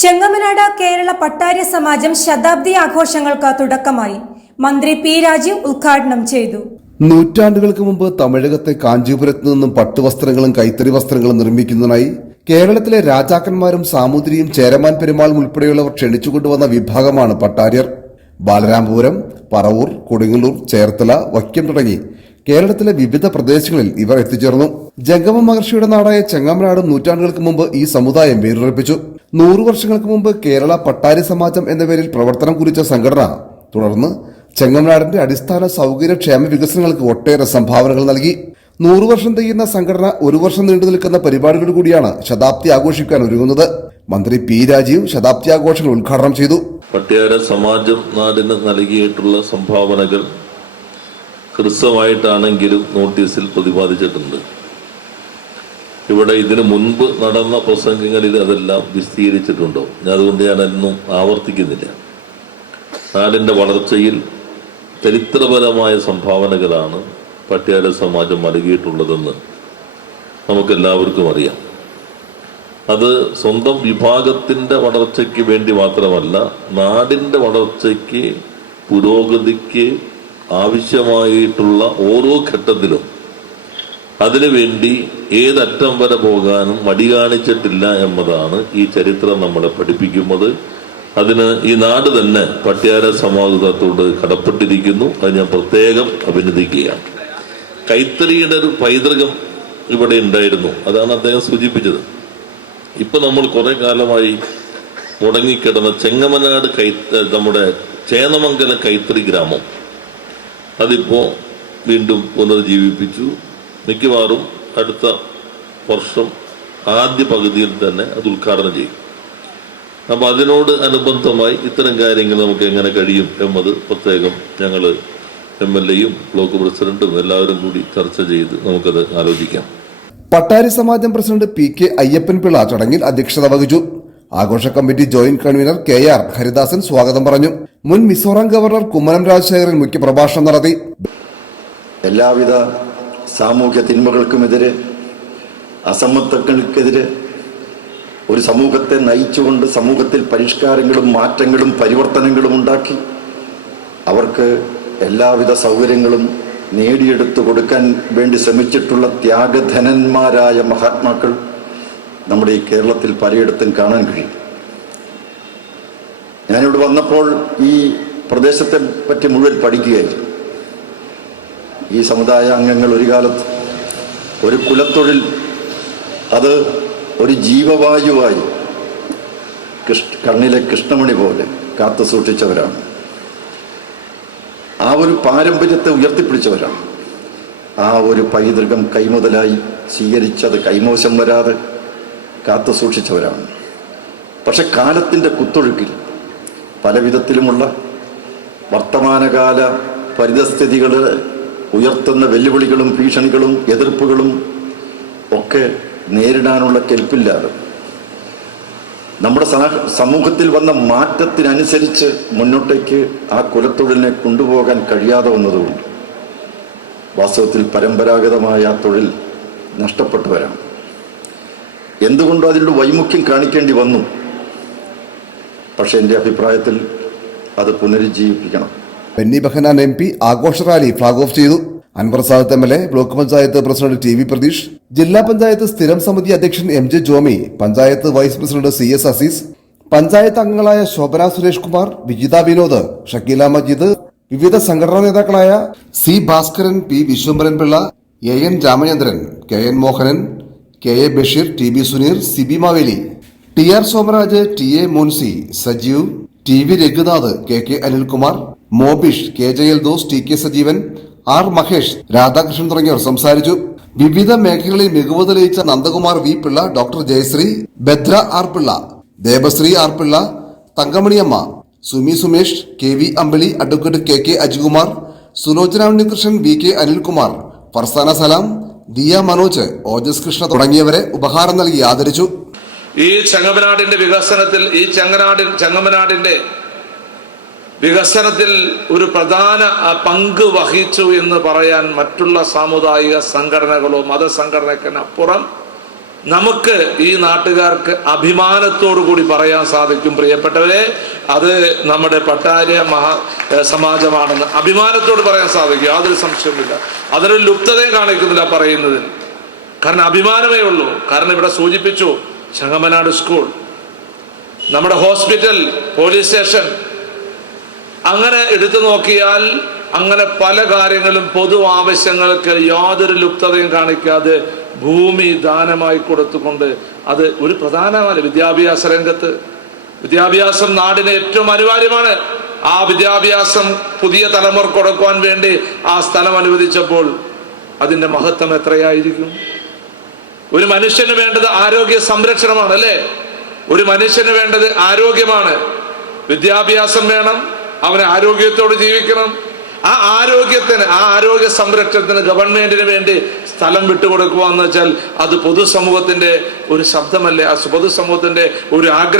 ചെങ്ങമനാട് കേരള പട്ടാര്യ സമാജം ശതാബ്ദി ആഘോഷങ്ങൾക്ക് തുടക്കമായി. മന്ത്രി പി രാജീവ് ഉദ്ഘാടനം ചെയ്തു. നൂറ്റാണ്ടുകൾക്ക് മുമ്പ് തമിഴകത്തെ കാഞ്ചീപുരത്ത് നിന്നും പട്ടുവസ്ത്രങ്ങളും കൈത്തറി വസ്ത്രങ്ങളും നിർമ്മിക്കുന്നതിനായി കേരളത്തിലെ രാജാക്കന്മാരും സാമൂതിരിയും ചേരമാൻ പെരുമാളും ഉൾപ്പെടെയുള്ളവർ ക്ഷണിച്ചുകൊണ്ടുവന്ന വിഭാഗമാണ് പട്ടാര്യർ. ബാലരാമപുരം പറവൂർ കൊടുങ്ങല്ലൂർ ചേർത്തല വൈക്കം തുടങ്ങി കേരളത്തിലെ വിവിധ പ്രദേശങ്ങളിൽ ഇവർ എത്തിച്ചേർന്നു. ജംഗമ മഹർഷിയുടെ നാടായ ചെങ്ങമനാടും നൂറ്റാണ്ടുകൾക്ക് മുമ്പ് ഈ സമുദായം വേരുറപ്പിച്ചു നൂറു വർഷങ്ങൾക്ക് മുമ്പ് കേരള പട്ടാരി സമാജം എന്ന പേരിൽ പ്രവർത്തനം കുറിച്ച സംഘടന തുടർന്ന് ചെങ്ങമനാടിന്റെ അടിസ്ഥാന സൗകര്യക്ഷേമ വികസനങ്ങൾക്ക് ഒട്ടേറെ സംഭാവനകൾ നൽകി. നൂറു വർഷം തികയുന്ന സംഘടന ഒരു വർഷം നീണ്ടു നിൽക്കുന്ന പരിപാടികൾ കൂടിയാണ് ശതാബ്ദി ആഘോഷിക്കാൻ ഒരുങ്ങുന്നത്. മന്ത്രി പി രാജീവ് ശതാബ്ദി ആഘോഷങ്ങൾ ഉദ്ഘാടനം ചെയ്തു. പട്ടിയാര സമാജം നാടിന് നൽകിയിട്ടുള്ള സംഭാവനകൾ ഹ്രസ്വമായിട്ടാണെങ്കിലും നോട്ടീസിൽ പ്രതിപാദിച്ചിട്ടുണ്ട്. ഇവിടെ ഇതിനു മുൻപ് നടന്ന പ്രസംഗങ്ങളിൽ അതെല്ലാം വിശദീകരിച്ചിട്ടുണ്ടോ ഞാൻ അതുകൊണ്ട് ഞാൻ എന്നും ആവർത്തിക്കുന്നില്ല. നാടിന്റെ വളർച്ചയിൽ ചരിത്രപരമായ സംഭാവനകളാണ് പട്ടിയാല സമാജം നൽകിയിട്ടുള്ളതെന്ന് നമുക്കെല്ലാവർക്കും അറിയാം. അത് സ്വന്തം വിഭാഗത്തിന്റെ വളർച്ചയ്ക്ക് വേണ്ടി മാത്രമല്ല നാടിന്റെ വളർച്ചയ്ക്ക് പുരോഗതിക്ക് ആവശ്യമായിട്ടുള്ള ഓരോ ഘട്ടത്തിലും അതിനുവേണ്ടി ഏതറ്റം വരെ പോകാനും മടി കാണിച്ചിട്ടില്ല എന്നതാണ് ഈ ചരിത്രം നമ്മളെ പഠിപ്പിക്കുന്നത്. അതിന് ഈ നാട് തന്നെ പട്ടിയാര സമാജത്തോട് കടപ്പെട്ടിരിക്കുന്നു. അത് ഞാൻ പ്രത്യേകം അഭിനന്ദിക്കുകയാണ്. കൈത്തറിയുടെ ഒരു പൈതൃകം ഇവിടെ ഉണ്ടായിരുന്നു. അതാണ് അദ്ദേഹം സൂചിപ്പിച്ചത്. ഇപ്പൊ നമ്മൾ കുറെ കാലമായി മുടങ്ങിക്കിടന്ന ചെങ്ങമനാട് കൈ നമ്മുടെ ചേന്നമംഗലം കൈത്തറി ഗ്രാമം. അതിപ്പോ വീണ്ടും പുനർജീവിപ്പിച്ചു. മിക്കവാറും അടുത്ത വർഷം ആദ്യ പകുതിയിൽ തന്നെ അത് ഉദ്ഘാടനം ചെയ്യും. അപ്പൊ അതിനോട് അനുബന്ധമായി ഇത്തരം കാര്യങ്ങൾ നമുക്ക് എങ്ങനെ കഴിയും എന്നത് പ്രത്യേകം ഞങ്ങൾ എം എൽ എയും ബ്ലോക്ക് പ്രസിഡന്റും എല്ലാവരും കൂടി ചർച്ച ചെയ്ത് നമുക്കത് ആലോചിക്കാം. Pattari Samajam president P K Ayyappan Pillai ചടങ്ങിൽ അധ്യക്ഷത വഹിച്ചു. ആഘോഷ committee joint convener K R Haridasan സ്വാഗതം പറഞ്ഞു. മുൻ മിസോറാം ഗവർണർ കുമ്മനം രാജശേഖരൻ മുഖ്യപ്രഭാഷണം നടത്തി. എല്ലാവിധ സാമൂഹ്യ തിന്മകൾക്കുമെതിരെ അസമത്വങ്ങൾക്കെതിരെ ഒരു സമൂഹത്തെ നയിച്ചുകൊണ്ട് സമൂഹത്തിൽ പരിഷ്കാരങ്ങളും മാറ്റങ്ങളും പരിവർത്തനങ്ങളും ഉണ്ടാക്കി അവർക്ക് എല്ലാവിധ സൗകര്യങ്ങളും നേടിയെടുത്തു കൊടുക്കാൻ വേണ്ടി ശ്രമിച്ചിട്ടുള്ള ത്യാഗധനന്മാരായ മഹാത്മാക്കൾ നമ്മുടെ ഈ കേരളത്തിൽ പലയിടത്തും കാണാൻ കഴിയും. ഞാനിവിടെ വന്നപ്പോൾ ഈ പ്രദേശത്തെ പറ്റി മുഴുവൻ പഠിക്കുകയായിരുന്നു. ഈ സമുദായ അംഗങ്ങൾ ഒരു കാലത്ത് ഒരു കുലത്തൊഴിൽ അത് ഒരു ജീവവായുവായി കണ്ണിലെ കൃഷ്ണമണി പോലെ കാത്തു സൂക്ഷിച്ചവരാണ്. ആ ഒരു പാരമ്പര്യത്തെ ഉയർത്തിപ്പിടിച്ചവരാണ്. ആ ഒരു പൈതൃകം കൈമുതലായി സ്വീകരിച്ചത് കൈമോശം വരാതെ കാത്തു സൂക്ഷിച്ചവരാണ്. പക്ഷെ കാലത്തിന്റെ കുത്തൊഴുക്കിൽ പല വിധത്തിലുമുള്ള വർത്തമാനകാല പരിതസ്ഥിതികൾ ഉയർത്തുന്ന വെല്ലുവിളികളും ഭീഷണികളും എതിർപ്പുകളും ഒക്കെ നേരിടാനുള്ള കെൽപ്പില്ലാതെ നമ്മുടെ സമൂഹത്തിൽ വന്ന മാറ്റത്തിനനുസരിച്ച് മുന്നോട്ടേക്ക് ആ കുലത്തൊഴിലിനെ കൊണ്ടുപോകാൻ കഴിയാതെ വന്നതുകൊണ്ട് വാസ്തവത്തിൽ പരമ്പരാഗതമായ ആ തൊഴിൽ നഷ്ടപ്പെട്ടു വരാം എന്തുകൊണ്ടും അതിലൂടെ വൈമുഖ്യം കാണിക്കേണ്ടി വന്നു. പക്ഷെ എന്റെ അഭിപ്രായത്തിൽ അത് പുനരുജ്ജീവിപ്പിക്കണം. ബെന്നി ബെഹനാൻ എം പി ആഘോഷ റാലി ഫ്ളാഗ് ഓഫ് ചെയ്തു. Anwar Sadath M L A block panchayat president T V Pratheesh ജില്ലാ പഞ്ചായത്ത് സ്ഥിരം സമിതി അധ്യക്ഷൻ M J Jomy panchayat vice president C S Azeez panchayat അംഗങ്ങളായ ശോഭന സുരേഷ് കുമാർ വിജിത വിനോദ് ഷക്കീല മജീദ് വിവിധ സംഘടനാ നേതാക്കളായ C Bhaskaran P Vishwambharan Pillai A N Ramachandran K N Mohanan K A Basheer T B Suneer Siby Maveli T R Somaraj T A Moncy Sajeev T V Raghunath K K Anilkumar Mobish K J Eldhose T K Sajeevan R Mahesh Radhakrishnan തുടങ്ങിയവർ സംസാരിച്ചു. വിവിധ മേഖലകളിൽ മികവ് തെളിയിച്ച Nandakumar V Pillai doctor Jayasree Badra R Pillai Devasree R Pillai Thankamaniyamma Sumi Sumesh K V Ambili advocate K K Ajikumar Sulochana Unnikrishnan V K Anilkumar Farzana Salam Diya Manoj Ojas Krishna തുടങ്ങിയവരെ ഉപഹാരം നൽകി ആദരിച്ചു. ഈ ചെങ്ങമനാടിന്റെ വികസനത്തിൽ ഈ ചങ്ങനാടി ചെങ്ങമനാടിന്റെ വികസനത്തിൽ ഒരു പ്രധാന പങ്ക് വഹിച്ചു എന്ന് പറയാൻ മറ്റുള്ള സാമുദായിക സംഘടനകളോ മതസംഘടനക്കിനപ്പുറം നമുക്ക് ഈ നാട്ടുകാർക്ക് അഭിമാനത്തോടു കൂടി പറയാൻ സാധിക്കും. പ്രിയപ്പെട്ടവരെ അത് നമ്മുടെ പട്ടാര്യ മഹാ സമാജമാണെന്ന് അഭിമാനത്തോട് പറയാൻ സാധിക്കും. യാതൊരു സംശയവുമില്ല. അതിനൊരു ലുപ്തതയും കാണിക്കുന്നില്ല പറയുന്നതിൽ. കാരണം അഭിമാനമേ ഉള്ളൂ. കാരണം ഇവിടെ സൂചിപ്പിച്ചു ചങ്ങമനാട് സ്കൂൾ നമ്മുടെ ഹോസ്പിറ്റൽ പോലീസ് സ്റ്റേഷൻ. അങ്ങനെ എടുത്തു നോക്കിയാൽ അങ്ങനെ പല കാര്യങ്ങളും പൊതു ആവശ്യങ്ങൾക്ക് യാതൊരു ലുപ്തതയും കാണിക്കാതെ ഭൂമി ദാനമായി കൊടുത്തുകൊണ്ട് അത് ഒരു പ്രധാനമാണ് വിദ്യാഭ്യാസ രംഗത്ത്. വിദ്യാഭ്യാസം നാടിന് ഏറ്റവും അനിവാര്യമാണ്. ആ വിദ്യാഭ്യാസം പുതിയ തലമുറ കൊടുക്കുവാൻ വേണ്ടി ആ സ്ഥലം അനുവദിച്ചപ്പോൾ അതിന്റെ മഹത്വം എത്രയായിരിക്കും? ഒരു മനുഷ്യന് വേണ്ടത് ആരോഗ്യ സംരക്ഷണമാണ് അല്ലേ? ഒരു മനുഷ്യന് വേണ്ടത് ആരോഗ്യമാണ്. വിദ്യാഭ്യാസം വേണം അവന് ആരോഗ്യത്തോട് ജീവിക്കണം. ആ ആരോഗ്യത്തിന് ആ ആരോഗ്യ സംരക്ഷണത്തിന് ഗവൺമെന്റിന് വേണ്ടി സ്ഥലം വിട്ടുകൊടുക്കുക എന്ന് വെച്ചാൽ അത് പൊതുസമൂഹത്തിന്റെ ഒരു ശബ്ദമല്ലേ? ആ പൊതുസമൂഹത്തിന്റെ ഒരു ആഗ്രഹം